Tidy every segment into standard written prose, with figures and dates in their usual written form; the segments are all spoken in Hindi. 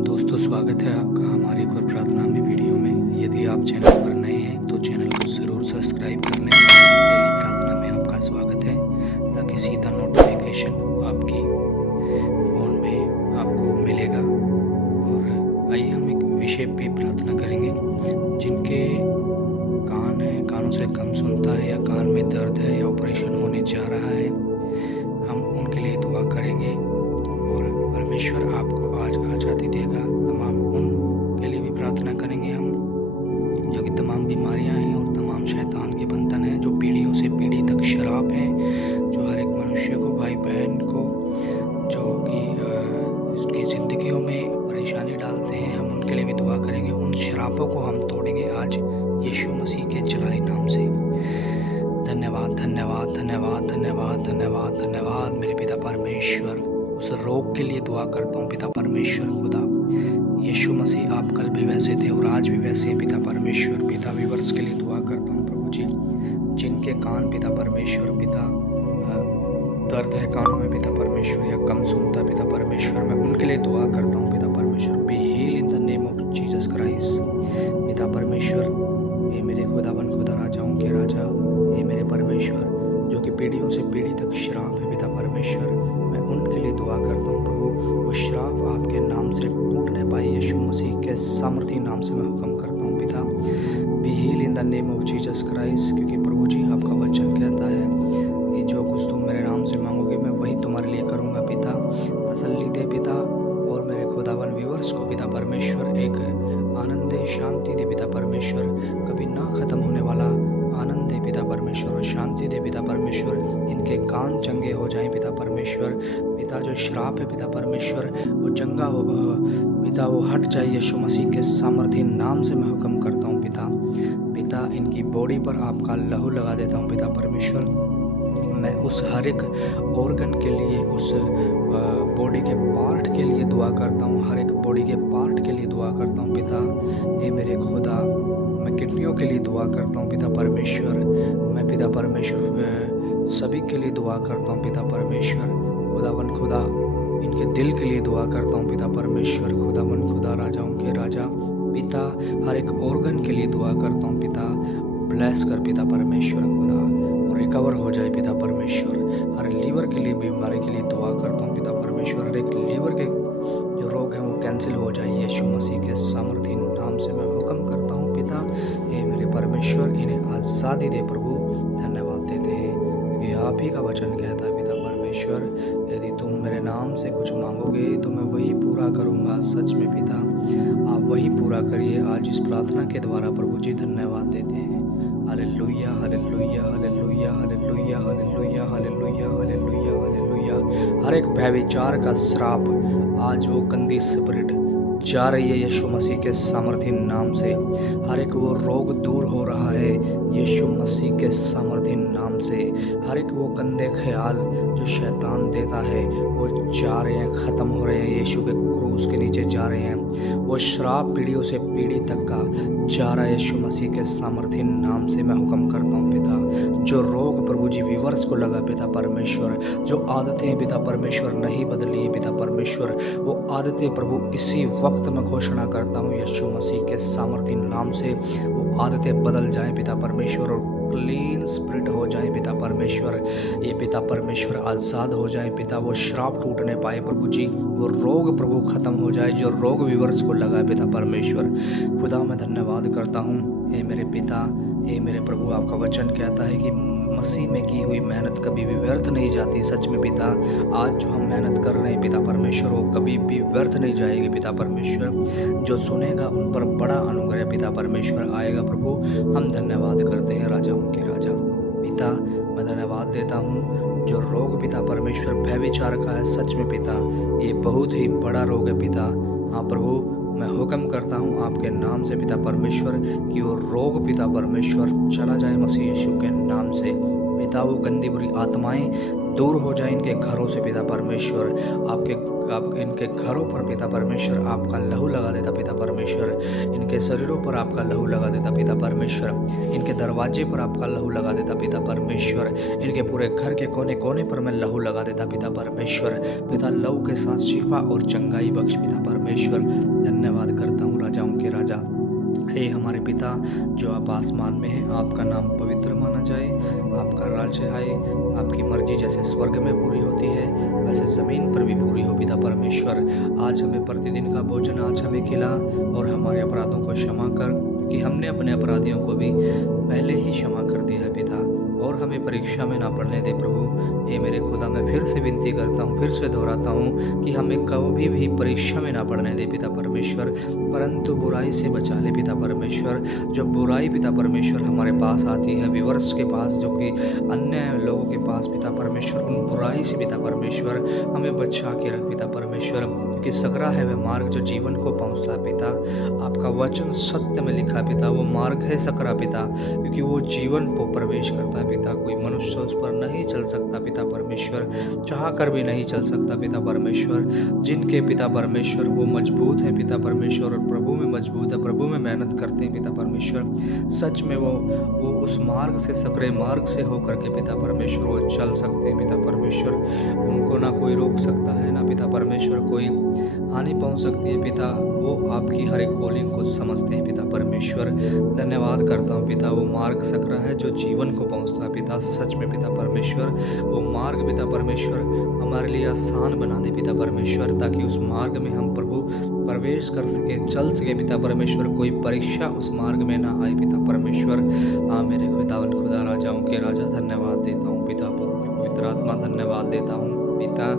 दोस्तों, स्वागत है आपका हमारी एक और प्रार्थना में वीडियो में। यदि आप चैनल पर नए हैं तो चैनल को ज़रूर सब्सक्राइब कर लें। डेली प्रार्थना में आपका स्वागत है, ताकि सीधा नोटिफिकेशन आपकी फ़ोन में आपको मिलेगा। और आइए हम एक विषय पे प्रार्थना करेंगे। जिनके कान हैं, कानों से कम सुनता है, या कान में दर्द है, या ऑपरेशन होने जा रहा है, हम उनके लिए दुआ करेंगे और परमेश्वर आपको आज आज़ादी देगा। तमाम उनके लिए भी प्रार्थना करेंगे हम, जो कि तमाम बीमारियां हैं और तमाम शैतान के बंधन हैं, जो पीढ़ियों से पीढ़ी तक शराब हैं, जो हर एक मनुष्य को, भाई बहन को, जो कि उसकी ज़िंदगियों में परेशानी डालते हैं, हम उनके लिए भी दुआ करेंगे। उन शराबों को हम तोड़ेंगे आज यीशु मसीह के जलाली नाम से। धन्यवाद, धन्यवाद, धन्यवाद, धन्यवाद, धन्यवाद, धन्यवाद मेरे पिता परमेश्वर। उस रोग के लिए दुआ करता हूँ पिता परमेश्वर खुदा। यीशु मसीह आप कल भी वैसे थे और आज भी वैसे हैं पिता परमेश्वर। पिता व्यूअर्स के लिए दुआ करता हूँ प्रभु जी, जिनके कान पिता परमेश्वर, पिता दर्द है कानों में पिता परमेश्वर, या कम सुनता पिता परमेश्वर, मैं उनके लिए दुआ करता हूँ पिता परमेश्वर। Be heal in the name of Jesus Christ पिता परमेश्वर। हे मेरे खुदावन खुदा, राजाओं के राजा, हे मेरे परमेश्वर, जो कि पीढ़ियों से पीढ़ी तक श्राप है पिता परमेश्वर, मैं उनके लिए दुआ करता हूँ प्रभु। वो श्राप आपके नाम से टूट न पाए, यीशु मसीह के सामर्थी नाम से मैं हुक्म करता हूँ पिता। Be heal in the name of Jesus Christ, क्योंकि प्रभु जी आपका वचन कहता है कि जो कुछ तुम मेरे नाम से मांगोगे मैं वही तुम्हारे लिए करूँगा पिता। तसल्ली दे पिता, और मेरे खुदावन व्यूअर्स को पिता परमेश्वर एक आनंद दे, शांति दे पिता परमेश्वर, कभी ना ख़त्म होने वाला आनंद दे पिता परमेश्वर, और शांति दे पिता परमेश्वर। इनके कान चंगे हो जाएं पिता परमेश्वर। पिता जो श्राप है पिता परमेश्वर, वो चंगा हो पिता, वो हट जाए यीशु मसीह के सामर्थी नाम से मैं हुक्म करता हूँ पिता। पिता इनकी बॉडी पर आपका लहू लगा देता हूँ पिता परमेश्वर। मैं उस हर एक ऑर्गन के लिए, उस बॉडी के पार्ट के लिए दुआ करता हूँ, हर एक बॉडी के पार्ट के लिए दुआ करता हूँ पिता। ये मेरे खुदा, मैं किडनियों के लिए दुआ करता हूँ पिता परमेश्वर। मैं पिता परमेश्वर सभी के लिए दुआ करता हूँ पिता परमेश्वर। खुदावन खुदा, इनके दिल के लिए दुआ करता हूँ पिता परमेश्वर। खुदावन खुदा, राजाओं के राजा पिता, हर एक ऑर्गन के लिए दुआ करता हूँ पिता। ब्लेस कर पिता परमेश्वर खुदा, और रिकवर हो जाए पिता परमेश्वर। हर लीवर के लिए, बीमारी के लिए दुआ करता हूँ पिता परमेश्वर। हर एक लीवर के जो रोग हैं वो कैंसिल हो जाए यीशु मसीह के सामर्थी नाम से मैं हुक्म करता हूँ पिता। हे मेरे परमेश्वर, इन्हें आज़ादी दे प्रभु। धन्यवाद देते हैं क्योंकि आप ही का वचन कहता है पिता परमेश्वर, यदि तुम मेरे नाम से कुछ मांगोगे तो मैं वही पूरा करूँगा। सच में पिता, आप वही पूरा करिए आज इस प्रार्थना के द्वारा प्रभु जी। धन्यवाद देते हैं। Hallelujah, hallelujah, hallelujah, hallelujah, hallelujah, hallelujah, hallelujah, hallelujah. हर एक व्यभिचार का श्राप आज वो गंदी स्पिरिट जा रही है यीशु मसीह के सामर्थी नाम से। हर एक वो रोग दूर हो रहा है यीशु मसीह के सामर्थी नाम से। हर एक वो गंदे ख्याल जो शैतान देता है वो जा रहे हैं, ख़त्म हो रहे हैं, यीशु के क्रूस के नीचे जा रहे हैं। वो श्राप पीढ़ियों से पीढ़ी तक का जा रहा है यीशु मसीह के सामर्थी नाम से मैं हुक्म करता हूँ पिता। जो रोग प्रभु जी व्यूअर्स को लगा पिता परमेश्वर, जो आदतें पिता परमेश्वर नहीं बदली पिता परमेश्वर, वो आदतें प्रभु इसी वक्त मैं घोषणा करता हूँ यीशु मसीह के सामर्थी नाम से। वो आदतें बदल जाएं पिता परमेश्वर, और क्लीन स्पिरिट हो जाए पिता परमेश्वर। ये पिता परमेश्वर आज़ाद हो जाए पिता, वो श्राप टूटने पाए प्रभु जी। वो रोग प्रभु ख़त्म हो जाए जो रोग व्यूअर्स को लगा पिता परमेश्वर। खुदा मैं धन्यवाद करता हूँ। हे मेरे पिता, हे मेरे प्रभु, आपका वचन कहता है कि मसीह में की हुई मेहनत कभी भी व्यर्थ नहीं जाती। सच में पिता, आज जो हम मेहनत कर रहे हैं पिता परमेश्वर, वो कभी भी व्यर्थ नहीं जाएगी पिता परमेश्वर। जो सुनेगा उन पर बड़ा अनुग्रह पिता परमेश्वर आएगा प्रभु। हम धन्यवाद करते हैं राजाओं के राजा पिता। मैं धन्यवाद देता हूँ जो रोग पिता परमेश्वर व्यभिचार का है। सच में पिता, ये बहुत ही बड़ा रोग है पिता। हाँ प्रभु, मैं हुक्म करता हूँ आपके नाम से पिता परमेश्वर कि वो रोग पिता परमेश्वर चला जाए मसीह यीशु के नाम से पिता। वो गंदी बुरी आत्माएं दूर हो जाए इनके घरों से पिता परमेश्वर। आप इनके घरों पर पिता परमेश्वर आपका लहू लगा देता पिता परमेश्वर। इनके शरीरों पर आपका लहू लगा देता पिता परमेश्वर। इनके दरवाजे पर आपका लहू लगा देता पिता परमेश्वर। इनके पूरे घर के कोने कोने पर मैं लहू लगा देता पिता परमेश्वर। पिता लहू के साथ शिफा और चंगाई बख्श पिता परमेश्वर। धन्यवाद करता हूँ राजाओं के राजा। हे हमारे पिता जो आप आसमान में हैं, आपका नाम पवित्र माना जाए, आपका राज्य आए, आपकी मर्जी जैसे स्वर्ग में पूरी होती है वैसे ज़मीन पर भी पूरी हो पिता परमेश्वर। आज हमें प्रतिदिन का भोजन आज हमें खिला और हमारे अपराधों को क्षमा कर, क्योंकि हमने अपने अपराधियों को भी पहले ही क्षमा कर दिया है पिता। और हमें परीक्षा में ना पड़ने दे प्रभु। ये मेरे खुदा मैं फिर से विनती करता हूँ, फिर से दोहराता हूँ कि हमें कभी भी परीक्षा में ना पड़ने दे पिता परमेश्वर, परंतु बुराई से बचा ले पिता परमेश्वर। जो बुराई पिता परमेश्वर हमारे पास आती है, व्यूअर्स के पास, जो कि अन्य लोगों के पास पिता परमेश्वर, उन बुराई से पिता परमेश्वर हमें बचा के रख पिता परमेश्वर, क्योंकि सकरा है वह मार्ग जो जीवन को पहुँचता है पिता। आपका वचन सत्य में लिखा पिता, वो मार्ग है सकरा पिता, क्योंकि वो जीवन को प्रवेश करता है पिता। कोई मनुष्य उस पर नहीं चल सकता पिता परमेश्वर, चाह कर भी नहीं चल सकता पिता परमेश्वर। जिनके पिता परमेश्वर वो मजबूत है पिता परमेश्वर, और प्रभु में मजबूत है, प्रभु में मेहनत करते हैं पिता परमेश्वर, सच में वो उस मार्ग से, सकरे मार्ग से होकर के पिता परमेश्वर वो चल सकते हैं पिता परमेश्वर। उनको ना कोई रोक सकता है, ना पिता परमेश्वर कोई हानि पहुंच सकती है पिता। वो आपकी हर एक कॉलिंग को समझते हैं पिता परमेश्वर। धन्यवाद करता हूँ पिता, वो मार्ग सकरा है जो जीवन को पहुँचता है पिता। सच में पिता परमेश्वर वो मार्ग पिता परमेश्वर हमारे लिए आसान बना दे पिता परमेश्वर, ताकि उस मार्ग में हम प्रभु प्रवेश कर सके, चल सके पिता परमेश्वर। कोई परीक्षा उस मार्ग में ना आए पिता परमेश्वर। हाँ मेरे खुदावन खुदा राजाओं के राजा, धन्यवाद देता हूँ पिता, पुत्र पवित्र आत्मा, धन्यवाद देता हूँ पिता।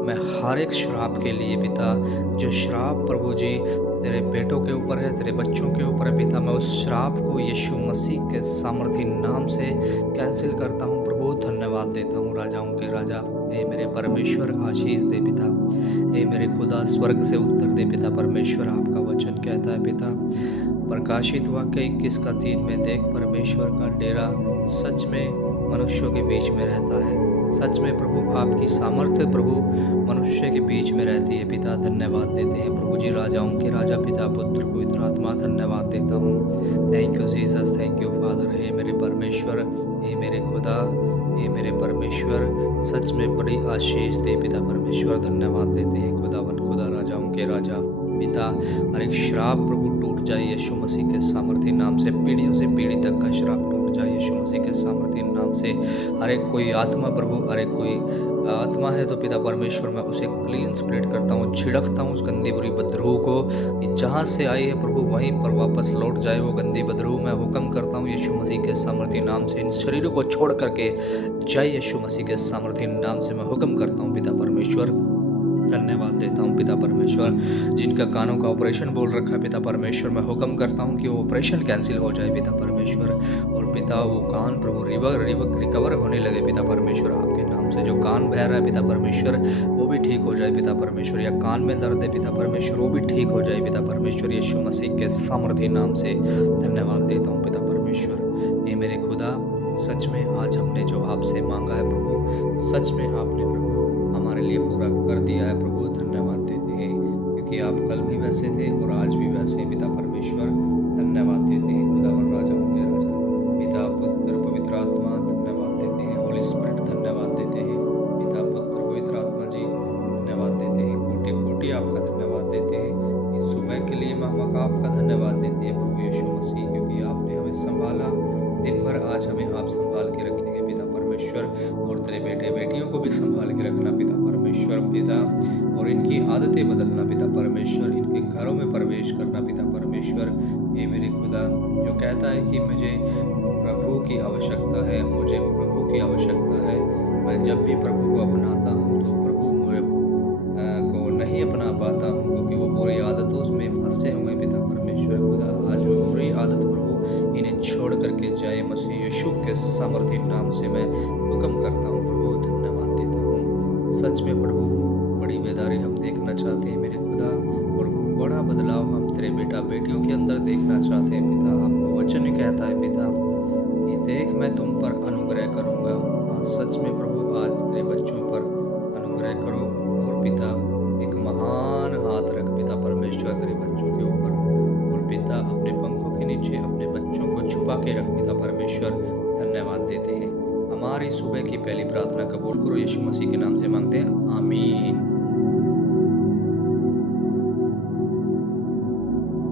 मैं हर एक श्राप के लिए पिता, जो श्राप प्रभु जी तेरे बेटों के ऊपर है, तेरे बच्चों के ऊपर है पिता, मैं उस श्राप को यीशु मसीह के सामर्थी नाम से कैंसिल करता हूँ प्रभु। धन्यवाद देता हूँ राजाओं के राजा। हे मेरे परमेश्वर आशीष दे पिता, हे मेरे खुदा स्वर्ग से उत्तर दे पिता परमेश्वर। आपका वचन कहता है पिता, प्रकाशित वाक्य 21:3 में, देख परमेश्वर का डेरा सच में मनुष्यों के बीच में रहता है। सच में प्रभु आपकी सामर्थ्य प्रभु मनुष्य के बीच में रहती है पिता। धन्यवाद देते हैं प्रभु जी, राजाओं के राजा पिता, पुत्र पवित्र आत्मा, धन्यवाद देता हूँ। Thank you Jesus, thank you father. हे मेरे परमेश्वर, हे मेरे खुदा, हे मेरे परमेश्वर, सच में बड़ी आशीष दे पिता परमेश्वर। धन्यवाद देते हैं खुदावन खुदा, राजाओं के राजा पिता। हर एक श्राप प्रभु टूट जाए यीशु मसीह के सामर्थी नाम से। पीढ़ियों से पीढ़ी तक का श्राप टूट जाए यीशु मसीह के सामर्थी नाम से। हर एक कोई आत्मा प्रभु, हर एक कोई आत्मा है तो पिता परमेश्वर मैं उसे क्लीन स्प्रेड करता हूँ, छिड़कता हूँ उस गंदी बुरी बदरूह को, कि जहाँ से आई है प्रभु वहीं पर वापस लौट जाए वो गंदी बदरूह। मैं हुक्म करता हूँ यीशु मसीह के सामर्थी नाम से, इन शरीरों को छोड़ करके जय यीशु मसीह के सामर्थी नाम से मैं हुक्म करता हूँ पिता परमेश्वर। धन्यवाद देता हूँ पिता परमेश्वर। जिनका कानों का ऑपरेशन बोल रखा है पिता परमेश्वर, मैं हुक्म करता हूँ कि वो ऑपरेशन कैंसिल हो जाए पिता परमेश्वर। और पिता वो कान प्रभु रिकवर होने लगे पिता परमेश्वर आपके नाम से। जो कान बह रहा है पिता परमेश्वर वो भी ठीक हो जाए पिता परमेश्वर, या कान में दर्द है पिता परमेश्वर वो भी ठीक हो जाए पिता परमेश्वर यीशु मसीह के सामर्थी नाम से। धन्यवाद देता हूँ पिता परमेश्वर। ये मेरे खुदा, सच में आज हमने जो आपसे मांगा है प्रभु, सच में आपने प्रभु हमारे लिए पूरा कर दिया है प्रभु। धन्यवाद देते हैं, क्योंकि आप कल भी वैसे थे और आज भी वैसे हैं पिता परमेश्वर। धन्यवाद देते हैं खुदावन राजाओं के राजा पिता, पुत्र पवित्र आत्मा, धन्यवाद देते हैं होली स्पिरिट, धन्यवाद देते हैं पिता, पुत्र पवित्र आत्मा जी, धन्यवाद देते हैं। कोटि कोटि आपका धन्यवाद देते हैं इस सुबह के लिए। मामा का आपका धन्यवाद देते हैं प्रभु यीशु मसीह, क्योंकि आपने हमें संभाला दिन भर। आज हमें आप संभाल के रखेंगे पिता परमेश्वर, और तेरे बेटे बेटियों को भी संभाल के रखना पिता परमेश्वर पिता, और इनकी आदतें बदलना पिता परमेश्वर, इनके घरों में प्रवेश करना पिता परमेश्वर। ये मेरे खुदा जो कहता है कि मुझे प्रभु की आवश्यकता है, मुझे प्रभु की आवश्यकता है, मैं जब भी प्रभु को अपनाता हूँ तो प्रभु मुझे को नहीं अपना पाता हूँ, क्योंकि वो बुरी आदतों में फंसे हुए पिता परमेश्वर खुदा। आज वो बुरी आदत प्रभु इन्हें छोड़ करके जाए मसीह यीशु के सामर्थी नाम से मैं हुक्म करता हूँ प्रभु। धन्यवाद देता हूँ। सच में प्रभु बड़ी बेदारी हम देखना चाहते हैं मेरे खुदा, और बड़ा बदलाव हम तेरे बेटा बेटियों के अंदर देखना चाहते हैं पिता। आपका वचन ही कहता है पिता कि देख मैं तुम पर अनुग्रह करूँगा। हाँ सच में प्रभु आज तेरे बच्चों पर अनुग्रह करो। और पिता एक महान हाथ रख पिता परमेश्वर तेरे बच्चों के ऊपर। और पिता अपने पंखों के नीचे अपने बच्चों को छुपा के रख पिता परमेश्वर। धन्यवाद देते हैं। हमारी सुबह की पहली प्रार्थना कबूल करो, यीशु मसीह के नाम से मांगते हैं, आमीन।